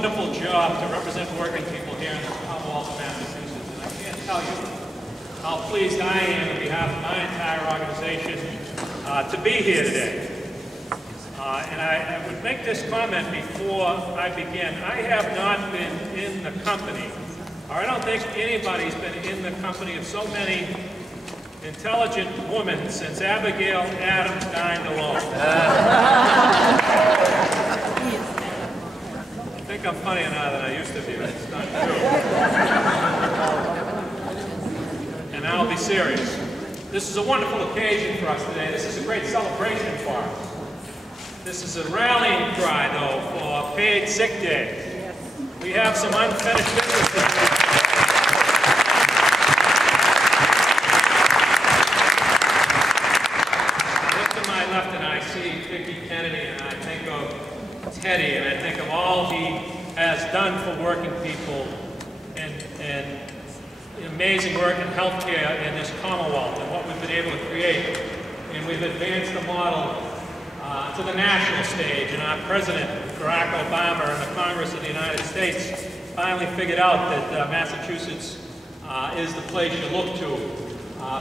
wonderful job to represent working people here in the Commonwealth of Massachusetts. And I can't tell you how pleased I am on behalf of my entire organization to be here today. And I would make this comment before I begin. I have not been in the company, or I don't think anybody's been in the company of so many intelligent women since Abigail Adams dined alone. I think I'm funnier now than I used to be, but it's not true. And I'll be serious. This is a wonderful occasion for us today. This is a great celebration for us. This is a rallying cry, though, for paid sick day. We have some unfinished business to do. And I see Vicki Kennedy, and I think of Teddy, and I think of all he has done for working people and amazing work in healthcare in this Commonwealth and what we've been able to create. And we've advanced the model to the national stage, and our President, Barack Obama, and the Congress of the United States finally figured out that Massachusetts is the place you look to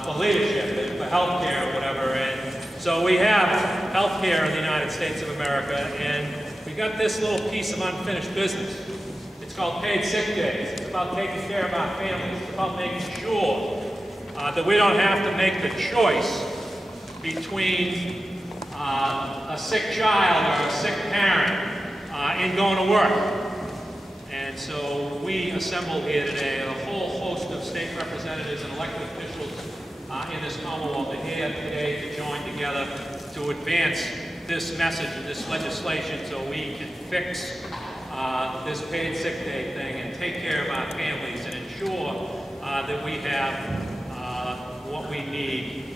for leadership and for healthcare or whatever. And so we have healthcare in the United States of America, and we got this little piece of unfinished business. It's called paid sick days. It's about taking care of our families. It's about making sure that we don't have to make the choice between a sick child or a sick parent in going to work. And so we assembled here today a whole host of state representatives and elected officials in this Commonwealth are here today to join together to advance this message and this legislation so we can fix this paid sick day thing and take care of our families and ensure that we have what we need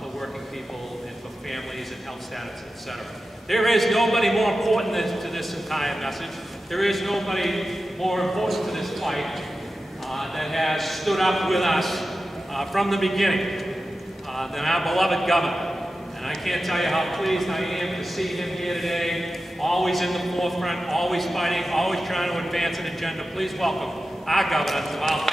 for working people and for families and health status, etc. There is nobody more important to this entire message. There is nobody more important to this fight that has stood up with us from the beginning than our beloved governor. And I can't tell you how pleased I am to see him here today, always in the forefront, always fighting, always trying to advance an agenda. Please welcome our governor, Deval.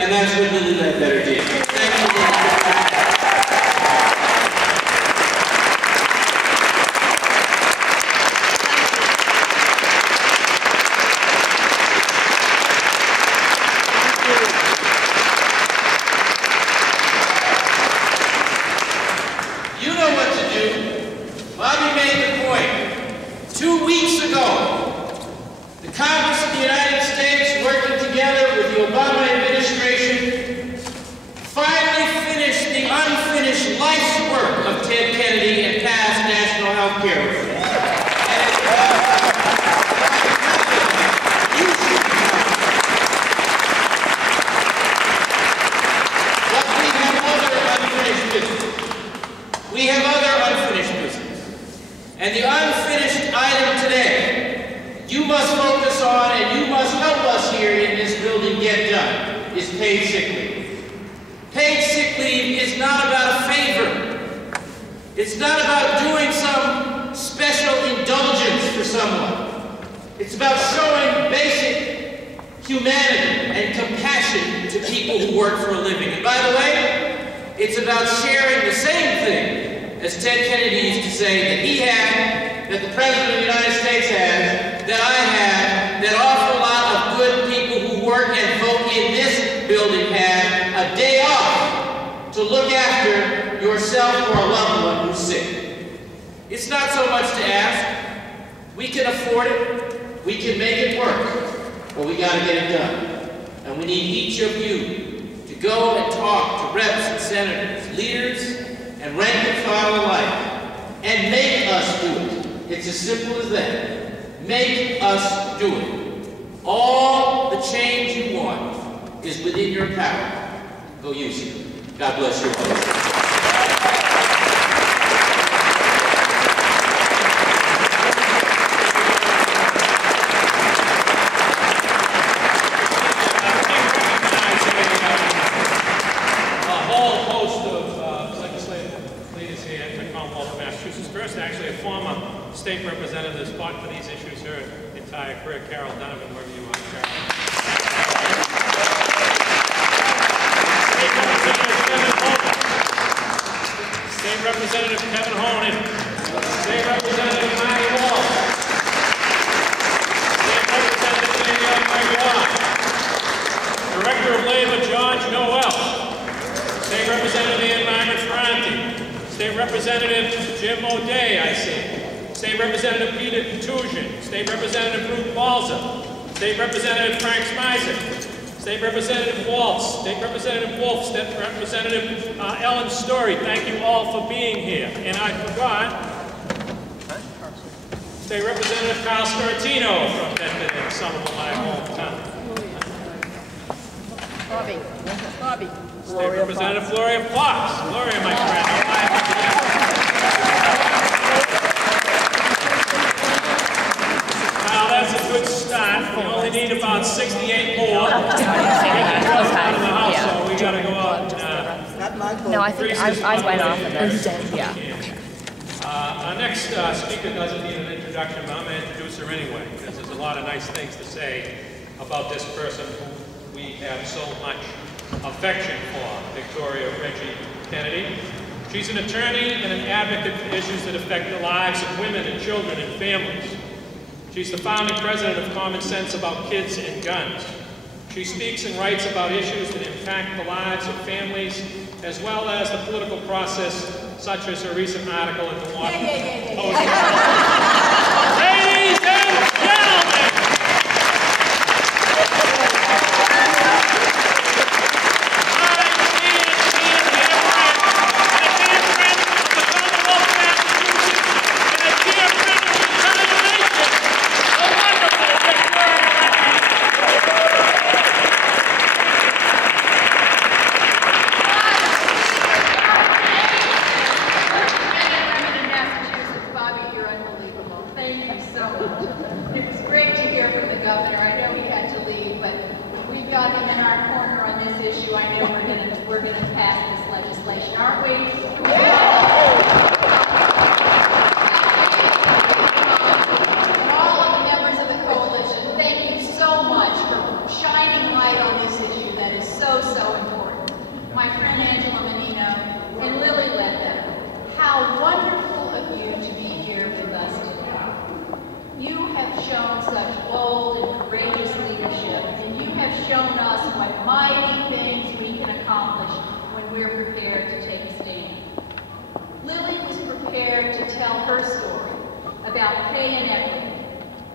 And that's what Lilly Ledbetter did. Thank you. You know what to do. Bobby made the point. 2 weeks ago, the Congress of the United States, working together with the Obama administration, finally finished the unfinished life's work of Ted Kennedy and passed national health care reform. We have other unfinished business. And the unfinished item today, you must focus on is paid sick leave. Paid sick leave is not about a favor. It's not about doing some special indulgence for someone. It's about showing basic humanity and compassion to people who work for a living. And by the way, it's about sharing the same thing as Ted Kennedy used to say that he had, that the President of the United States has, that I have, that awful lot of good people who work and vote in this building have, a day off to look after yourself or a loved one who's sick. It's not so much to ask. We can afford it. We can make it work. But we got to get it done. And we need each of you to go and talk to reps and senators, leaders, and rank and file alike, and make us do it. It's as simple as that. Make us do it. All the change you want is within your power. Go use it. God bless you all. State representatives fought for these issues her entire career. Carol Donovan, wherever you are, Carol. State Representative Kevin Honan. State Representative Marty Wall. State Representative Danielle Gregoire. Director of Labor George Noel. State Representative Ann Margaret Ferranti. State Representative Jim O'Day, I see. State Representative Peter Contusion, State Representative Ruth Balza, State Representative Frank Smizik, State Representative Waltz, State Representative Wolf, State Representative Ellen Story. Thank you all for being here. And I forgot State Representative Carl Scaratino from Bedford and Somerville, my hometown. Bobby. State Representative Gloria Fox. Gloria, my friend. That's a good start. We only need about 68 more. So we got to go out and no, I think I went off of it. Yeah. Our next speaker doesn't need an introduction, but I'm going to introduce her anyway, because there's a lot of nice things to say about this person who we have so much affection for, Victoria Reggie Kennedy. She's an attorney and an advocate for issues that affect the lives of women and children and families. She's the founding president of Common Sense About Kids and Guns. She speaks and writes about issues that impact the lives of families as well as the political process, such as her recent article in the Washington Post. Ladies and gentlemen! my friend Angela Menino, and Lilly Ledbetter. How wonderful of you to be here with us today. You have shown such bold and courageous leadership, and you have shown us what mighty things we can accomplish when we're prepared to take a stand. Lilly was prepared to tell her story about pay inequity.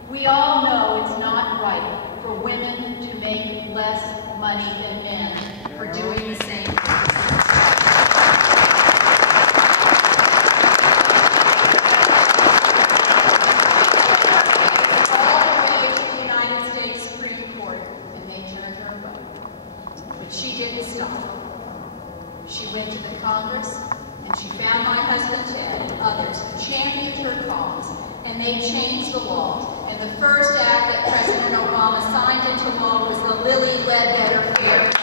We all know it's not right for women to make less money than men for doing the same thing. All the way to the United States Supreme Court, and they turned her vote. But she didn't stop. She went to the Congress, and she found my husband Ted and others who championed her cause, and they changed the law. And the first act that President Obama signed into law was the Lilly Ledbetter Fair.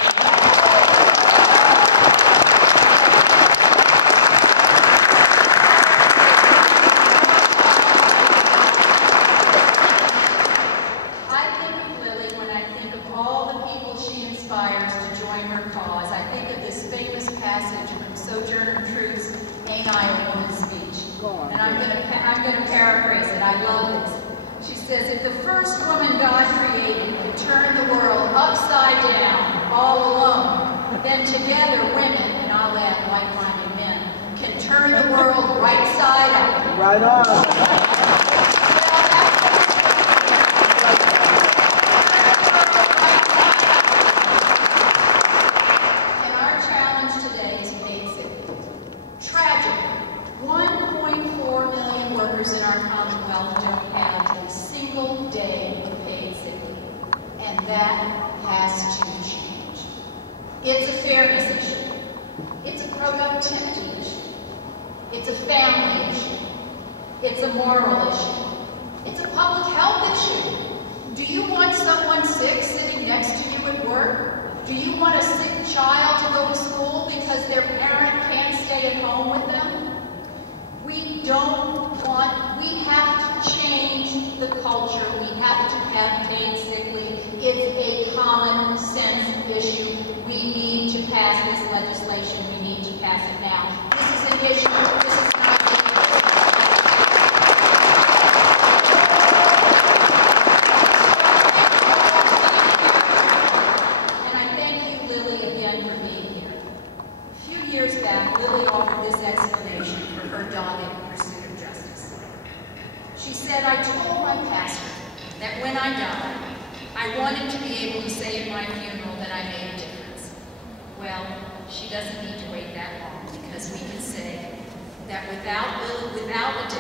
says, if the first woman God created could turn the world upside down all alone, then together women, and I'll add like-minded men, can turn the world right side up. Right on. It's a fairness issue. It's a productivity issue. It's a family issue. It's a moral issue. It's a public health issue. Do you want someone sick sitting next to you at work? Do you want a sick child to go to school because their parent can't stay at home with them? We have to change the culture. We have to have paid sick leave. It's a common sense issue. We need to pass this legislation. We need to pass it now. This is an issue. This is not an issue. And I thank you, Lilly, again for being here. A few years back, Lilly offered this explanation for her dogged pursuit of justice. She said, I told my pastor that when I died, I wanted to be able to say at my funeral that I made a difference. Well, she doesn't need to wait that long, because we can say that without a doubt,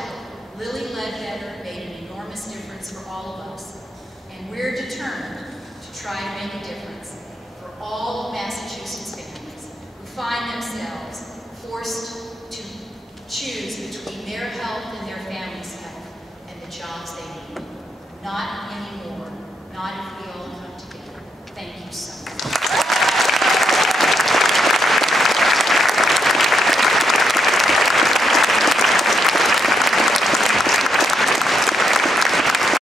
Lilly Ledbetter made an enormous difference for all of us. And we're determined to try to make a difference for all of Massachusetts families who find themselves forced to choose between their health and their family's health and the jobs they need. Not anymore. Not if we all